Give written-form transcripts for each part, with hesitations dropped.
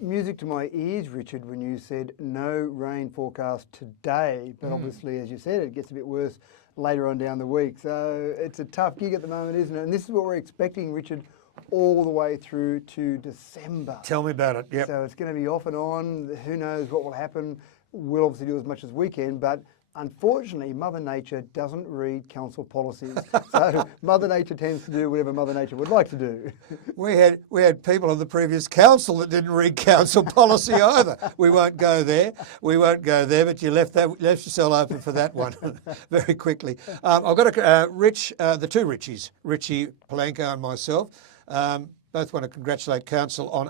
music to my ears, Richard, when you said no rain forecast today, but obviously, as you said, it gets a bit worse later on down the week. So it's a tough gig at the moment, isn't it? And this is what we're expecting, Richard, all the way through to December. Tell me about it. Yep. So it's going to be off and on. Who knows what will happen? We'll obviously do as much as we can, but unfortunately, Mother Nature doesn't read council policies. So Mother Nature tends to do whatever Mother Nature would like to do. We had people on the previous council that didn't read council policy either. We won't go there. But you left yourself open for that one very quickly. I've got the two Richies, Richie Polanco and myself. Both want to congratulate Council on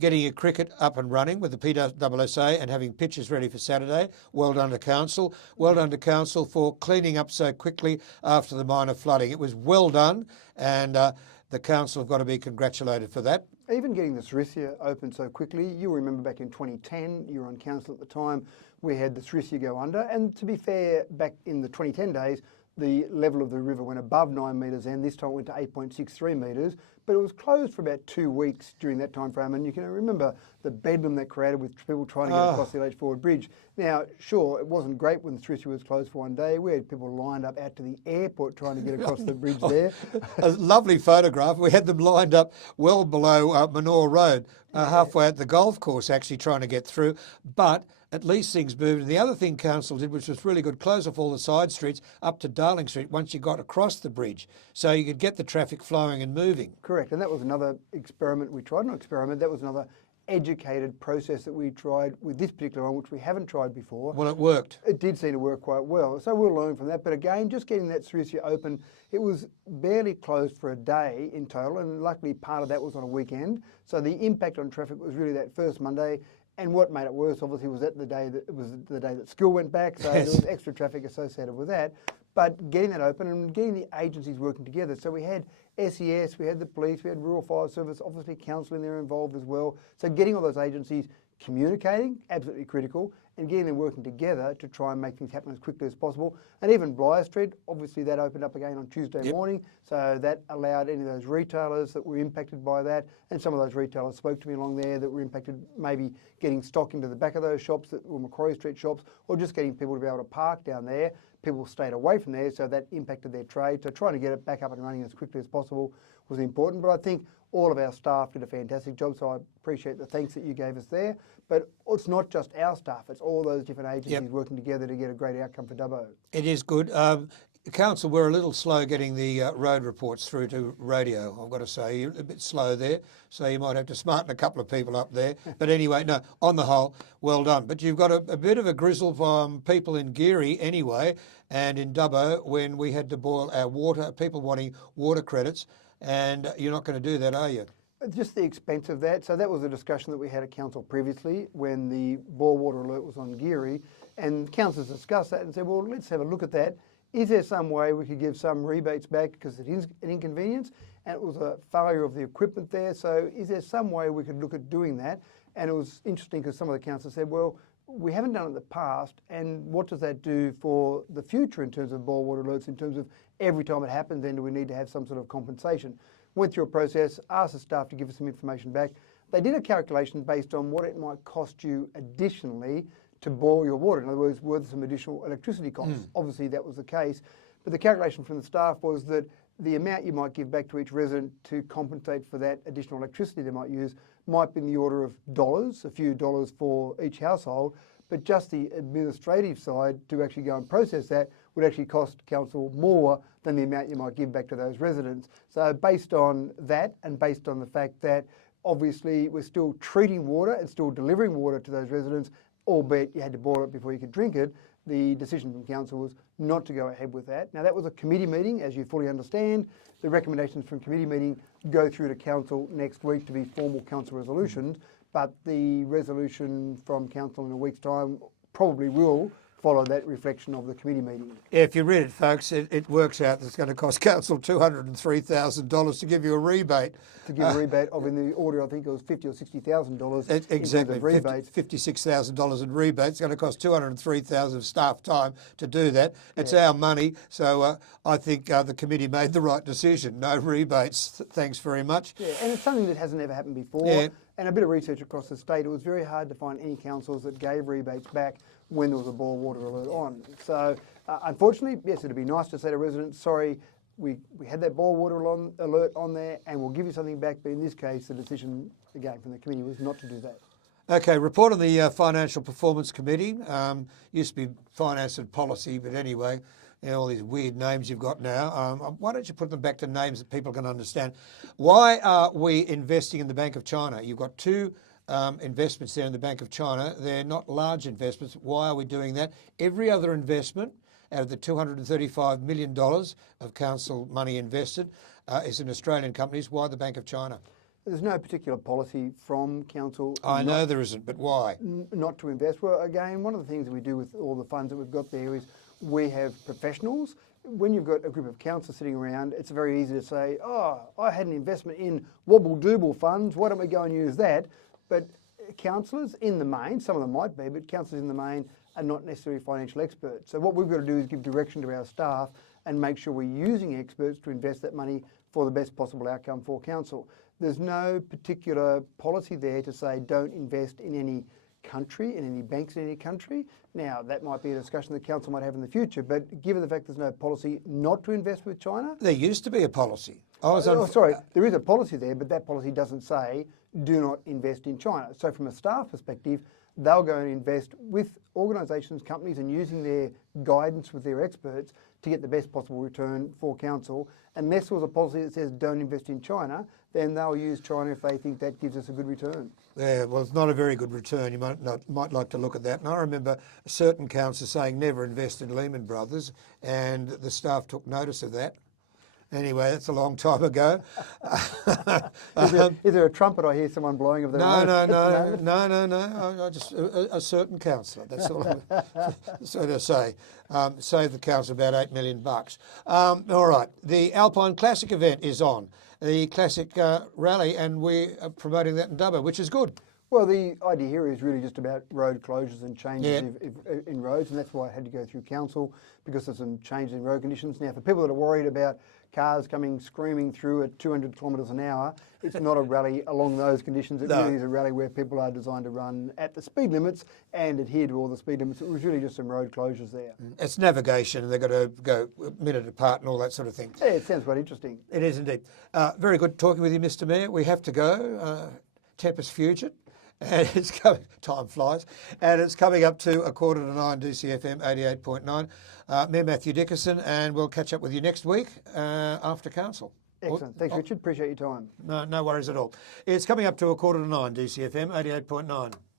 getting your cricket up and running with the PSSA and having pitches ready for Saturday. Well done to Council. Well done to Council for cleaning up so quickly after the minor flooding. It was well done, and the Council have got to be congratulated for that. Even getting the Sarisia open so quickly, you'll remember back in 2010, you were on Council at the time, we had the Sarisia go under, and to be fair, back in the 2010 days, the level of the river went above 9 metres and this time it went to 8.63 metres, but it was closed for about 2 weeks during that time frame, and you can remember the bedlam that created with people trying to get across the LH Forward Bridge. Now, sure, it wasn't great when the Sarisia was closed for one day. We had people lined up out to the airport trying to get across the bridge there. A lovely photograph. We had them lined up well below Mayoral Road, halfway at the golf course, actually trying to get through, but at least things moved. And the other thing Council did, which was really good, close off all the side streets up to Darling Street once you got across the bridge, so you could get the traffic flowing and moving. Correct, and that was another experiment we tried. Not experiment, that was another educated process that we tried with this particular one, which we haven't tried before. Well, it worked. It did seem to work quite well, so we'll learn from that. But again, just getting that Sarisia open, it was barely closed for a day in total, and luckily part of that was on a weekend. So the impact on traffic was really that first Monday. And what made it worse, obviously, was that it was the day that school went back, so yes. There was extra traffic associated with that. But getting that open and getting the agencies working together. So we had SES, we had the police, we had Rural Fire Service, obviously council in there involved as well. So getting all those agencies communicating, absolutely critical, and getting them working together to try and make things happen as quickly as possible. And even Blythe Street, obviously that opened up again on Tuesday morning, so that allowed any of those retailers that were impacted by that, and some of those retailers spoke to me along there that were impacted, maybe getting stock into the back of those shops that were Macquarie Street shops, or just getting people to be able to park down there. People stayed away from there, so that impacted their trade. So trying to get it back up and running as quickly as possible was important. But I think all of our staff did a fantastic job, so I appreciate the thanks that you gave us there. But it's not just our staff, it's all those different agencies working together to get a great outcome for Dubbo. It is good. Council, we're a little slow getting the road reports through to radio, I've got to say. You're a bit slow there, so you might have to smarten a couple of people up there. But anyway, no, on the whole, well done. But you've got a bit of a grizzle from people in Geary anyway, and in Dubbo when we had to boil our water, people wanting water credits, and you're not going to do that, are you? Just the expense of that. So that was a discussion that we had at Council previously when the boil water alert was on Geary, and councillors discussed that and said, well, let's have a look at that. Is there some way we could give some rebates back because it is an inconvenience and it was a failure of the equipment there? So is there some way we could look at doing that? And it was interesting because some of the councillors said, well, we haven't done it in the past, and what does that do for the future in terms of boil water alerts, in terms of every time it happens, then do we need to have some sort of compensation? Went through a process, asked the staff to give us some information back. They did a calculation based on what it might cost you additionally to boil your water. In other words, were there some additional electricity costs? Obviously that was the case, but the calculation from the staff was that the amount you might give back to each resident to compensate for that additional electricity they might use might be in the order of dollars, a few dollars for each household, but just the administrative side to actually go and process that would actually cost council more than the amount you might give back to those residents. So based on that, and based on the fact that obviously we're still treating water and still delivering water to those residents, albeit you had to boil it before you could drink it, the decision from council was not to go ahead with that. Now that was a committee meeting, as you fully understand. The recommendations from committee meeting go through to council next week to be formal council resolutions, but the resolution from council in a week's time probably will follow that reflection of the committee meeting. Yeah, if you read it, folks, it works out that it's going to cost council $203,000 to give you a rebate. To give a rebate of in the order, I think it was $50,000 or $60,000. Exactly, rebates. $56,000 in rebates. It's going to cost $203,000 of staff time to do that. It's our money, so I think the committee made the right decision. No rebates, thanks very much. Yeah, and it's something that hasn't ever happened before. Yeah. And a bit of research across the state, it was very hard to find any councils that gave rebates back when there was a boil water alert on. So unfortunately, yes, it'd be nice to say to residents, sorry, we had that boil water alert on there and we'll give you something back, but in this case, the decision, again, from the committee was not to do that. Okay, report on the Financial Performance Committee. Used to be Finance and Policy, but anyway, all these weird names you've got now. Why don't you put them back to names that people can understand? Why are we investing in the Bank of China? You've got two investments there in the Bank of China. They're not large investments. Why are we doing that? Every other investment out of the $235 million of council money invested is in Australian companies. Why the Bank of China? There's no particular policy from council. I know there isn't, but why? Not to invest. Well, again, one of the things that we do with all the funds that we've got there is we have professionals. When you've got a group of councillors sitting around, it's very easy to say, oh, I had an investment in wobble dooble funds, why don't we go and use that? But councillors in the main, some of them might be, but councillors in the main are not necessarily financial experts. So what we've got to do is give direction to our staff and make sure we're using experts to invest that money for the best possible outcome for council. There's no particular policy there to say don't invest in any country, in any banks in any country. Now, that might be a discussion the council might have in the future, but given the fact there's no policy not to invest with China... There used to be a policy. There is a policy there, but that policy doesn't say do not invest in China. So from a staff perspective, they'll go and invest with organisations, companies, and using their guidance with their experts to get the best possible return for council. Unless there was a policy that says don't invest in China, then they'll use China if they think that gives us a good return. Yeah, well, it's not a very good return. You might like to look at that. And I remember a certain council saying never invest in Lehman Brothers, and the staff took notice of that. Anyway, that's a long time ago. Is there a trumpet I hear someone blowing of their own? No. I just a certain councillor. That's all I'm so to say. Saved the council about $8 million. All right, the Alpine Classic event is on. The Classic Rally, and we are promoting that in Dubbo, which is good. Well, the idea here is really just about road closures and changes in roads, and that's why I had to go through council, because there's some changes in road conditions. Now, for people that are worried about cars coming screaming through at 200 kilometres an hour, it's not a rally along those conditions. It really is a rally where people are designed to run at the speed limits and adhere to all the speed limits. It was really just some road closures there. It's navigation, and they've got to go a minute apart and all that sort of thing. Yeah, it sounds quite interesting. It is indeed. Very good talking with you, Mr Mayor. We have to go. Tempest Fugit. And it's coming, time flies, and it's coming up to 8:45 DCFM 88.9. Mayor Matthew Dickerson, and we'll catch up with you next week after council. Excellent. Thanks, Richard. Appreciate your time. No worries at all. It's coming up to 8:45 DCFM 88.9.